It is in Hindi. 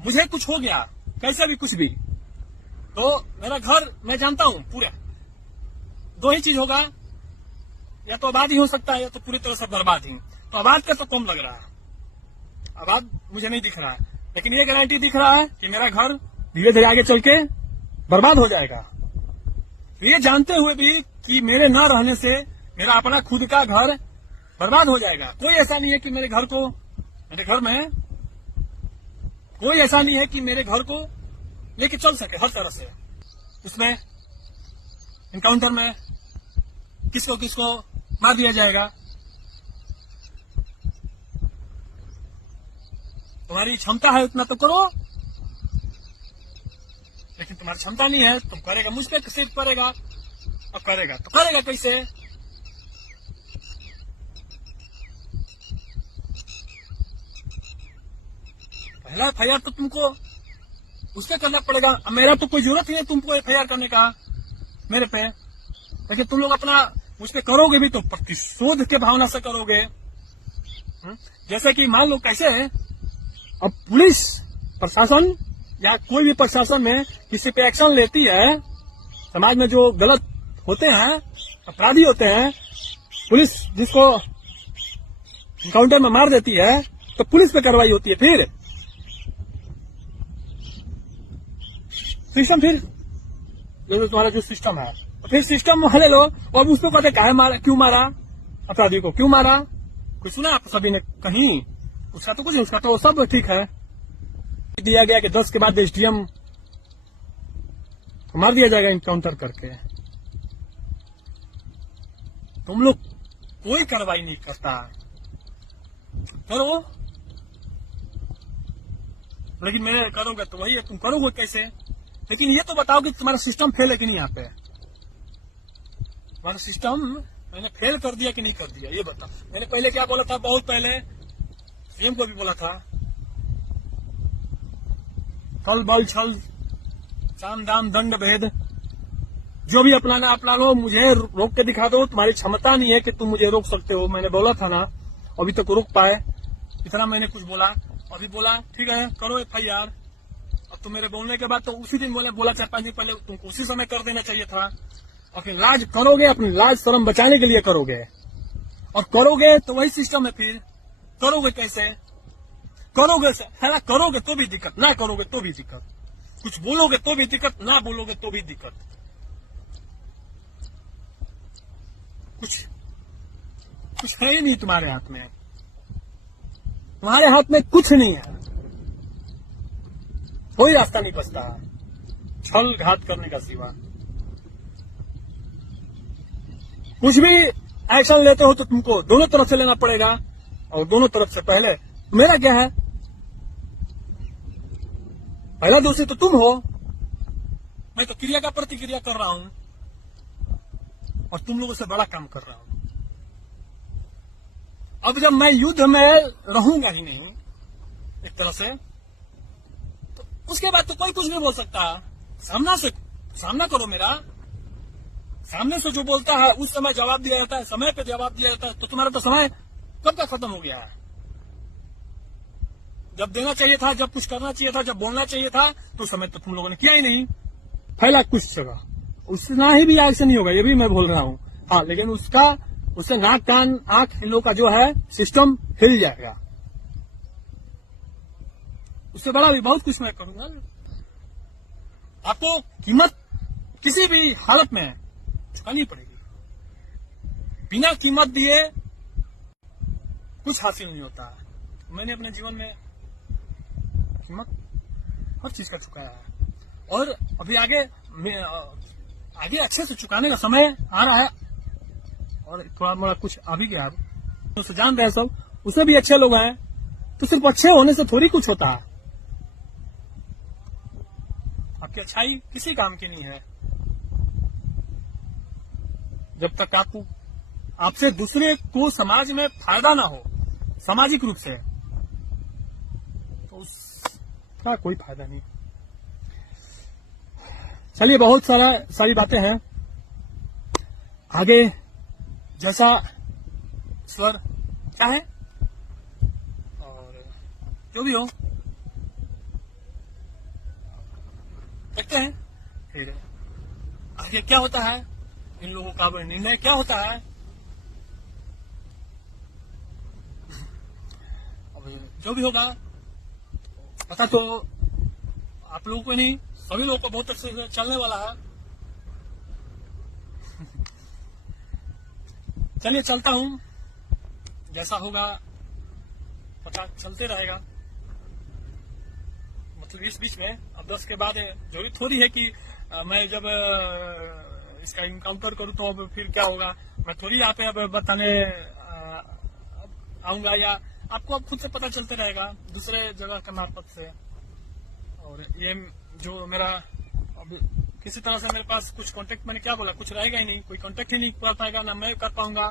मुझे कुछ हो गया, कैसे भी कुछ भी, तो मेरा घर मैं जानता हूं पूरे, दो ही चीज होगा, या तो आबाद ही हो सकता है या तो पूरी तरह से बर्बाद ही। तो आबाद का तो कम लग रहा है, आबाद मुझे नहीं दिख रहा है, लेकिन ये गारंटी दिख रहा है कि मेरा घर धीरे धीरे आगे चल के बर्बाद हो जाएगा। ये जानते हुए भी कि मेरे न रहने से मेरा अपना खुद का घर बर्बाद हो जाएगा। कोई ऐसा नहीं है कि मेरे घर में कोई ऐसा नहीं है कि मेरे घर को लेके चल सके हर तरह से। उसमें इनकाउंटर में किसको किसको मार दिया जाएगा। तुम्हारी क्षमता है उतना तो करो, लेकिन तुम्हारी क्षमता नहीं है, तुम करेगा मुझ पे सिर्फ करेगा, अब करेगा तो करेगा कैसे। पहला एफआईआर तो तुमको उससे करना पड़ेगा। मेरा तो कोई जरूरत नहीं है तुमको एफआईआर करने का मेरे पे, लेकिन तुम लोग अपना मुझ पे करोगे भी तो प्रतिशोध के भावना से करोगे। जैसे कि मान लो कैसे है, अब पुलिस प्रशासन या कोई भी प्रशासन में किसी पे एक्शन लेती है, समाज में जो गलत होते हैं, अपराधी होते हैं, पुलिस जिसको एनकाउंटर में मार देती है तो पुलिस पे कार्रवाई होती है। फिर सिस्टम, फिर जो तुम्हारा जो सिस्टम है, फिर सिस्टम वाले लोग अब उसको कहते काहे मारा, क्यों मारा, अपराधी को क्यों मारा, कुछ सुना आप सभी ने कहीं? उसका तो कुछ नहीं, उसका तो सब ठीक है। दिया गया कि 10 के बाद एसडीएम मार दिया जाएगा इनकाउंटर करके। तुम लोग कोई कार्रवाई नहीं करता, करो, लेकिन मेरे करोगे तो वही है, तुम करोगे कैसे। लेकिन ये तो बताओ कि तुम्हारा सिस्टम फेल है कि नहीं। यहाँ पे तुम्हारा सिस्टम मैंने फेल कर दिया कि नहीं कर दिया, ये बताओ। मैंने पहले क्या बोला था, बहुत पहले सीएम को भी बोला था, छल बल छल साम दाम दंड भेद, जो भी अपनाना अपना लो, मुझे रोक के दिखा दो। तुम्हारी क्षमता नहीं है कि तुम मुझे रोक सकते हो। मैंने बोला था ना, अभी तक रोक पाए, इतना मैंने कुछ बोला। अभी बोला ठीक है करो एफआईआर। अब तो मेरे बोलने के बाद तो उसी दिन बोला 4-5 दिन पहले, तुमको उसी समय कर देना चाहिए था। और फिर लाज करोगे, अपनी लाज शर्म बचाने के लिए करोगे, और करोगे तो वही सिस्टम है। फिर करोगे कैसे, करोगे है ना, करोगे तो भी दिक्कत, ना करोगे तो भी दिक्कत, कुछ बोलोगे तो भी दिक्कत, ना बोलोगे तो भी दिक्कत। कुछ है ही नहीं तुम्हारे हाथ में, तुम्हारे हाथ में कुछ नहीं है, कोई रास्ता नहीं बचता छल घात करने का सिवा। कुछ भी एक्शन लेते हो तो तुमको दोनों तरफ से लेना पड़ेगा, और दोनों तरफ से पहले मेरा क्या है, पहला दोषी तो तुम हो। मैं तो क्रिया का प्रतिक्रिया कर रहा हूं और तुम लोगों से बड़ा काम कर रहा हूं। अब जब मैं युद्ध में रहूंगा ही नहीं एक तरह से, तो उसके बाद तो कोई कुछ नहीं बोल सकता। सामना करो मेरा, सामने से जो बोलता है उस समय जवाब दिया जाता है, समय पे जवाब दिया जाता है। तो तुम्हारा तो समय कब का खत्म हो गया है। जब देना चाहिए था, जब कुछ करना चाहिए था, जब बोलना चाहिए था, तो समय तो तुम लोगों ने किया ही नहीं। फैला कुछ जगह, उसना ही भी एक्शन नहीं होगा, ये भी मैं बोल रहा हूँ। हाँ, लेकिन उससे नाक कान आंख इन लोग का जो है सिस्टम हिल जाएगा। उससे बड़ा भी बहुत कुछ मैं करूंगा। आपको कीमत किसी भी हालत में चुकानी पड़ेगी। बिना कीमत दिए कुछ हासिल नहीं होता। मैंने अपने जीवन में कीमत हर चीज का चुकाया है, और अभी आगे अच्छे से चुकाने का समय आ रहा है। और थोड़ा मोड़ा कुछ अभी गया, तो जान रहे हैं सब, उससे भी अच्छे लोग हैं। तो सिर्फ अच्छे होने से थोड़ी कुछ होता है। आपकी अच्छाई किसी काम की नहीं है जब तक आपसे दूसरे को समाज में फायदा ना हो, सामाजिक रूप से, तो उसका कोई फायदा नहीं। चलिए, बहुत सारी बातें हैं आगे, जैसा स्वर क्या है और जो भी हो, देखते हैं फिर आगे क्या होता है, इन लोगों का निर्णय क्या होता है। अब जो भी होगा पता तो आप लोगों को नहीं, सभी लोगों को बहुत अच्छे से चलने वाला है। चलिए चलता हूं, जैसा होगा पता चलते रहेगा। मतलब इस बीच में अब 10 के बाद जरूरी थोड़ी है कि मैं जब इसका इनकाउंटर करूं तो अब फिर क्या होगा, मैं थोड़ी यहाँ पे अब बताने आऊंगा, या आपको अब खुद से पता चलते रहेगा दूसरे जगह के मार्फत से। और ये जो मेरा अब किसी तरह से मेरे पास कुछ कांटेक्ट, मैंने क्या बोला, कुछ रहेगा ही नहीं, कोई कांटेक्ट ही नहीं कर पाएगा, ना मैं कर पाऊंगा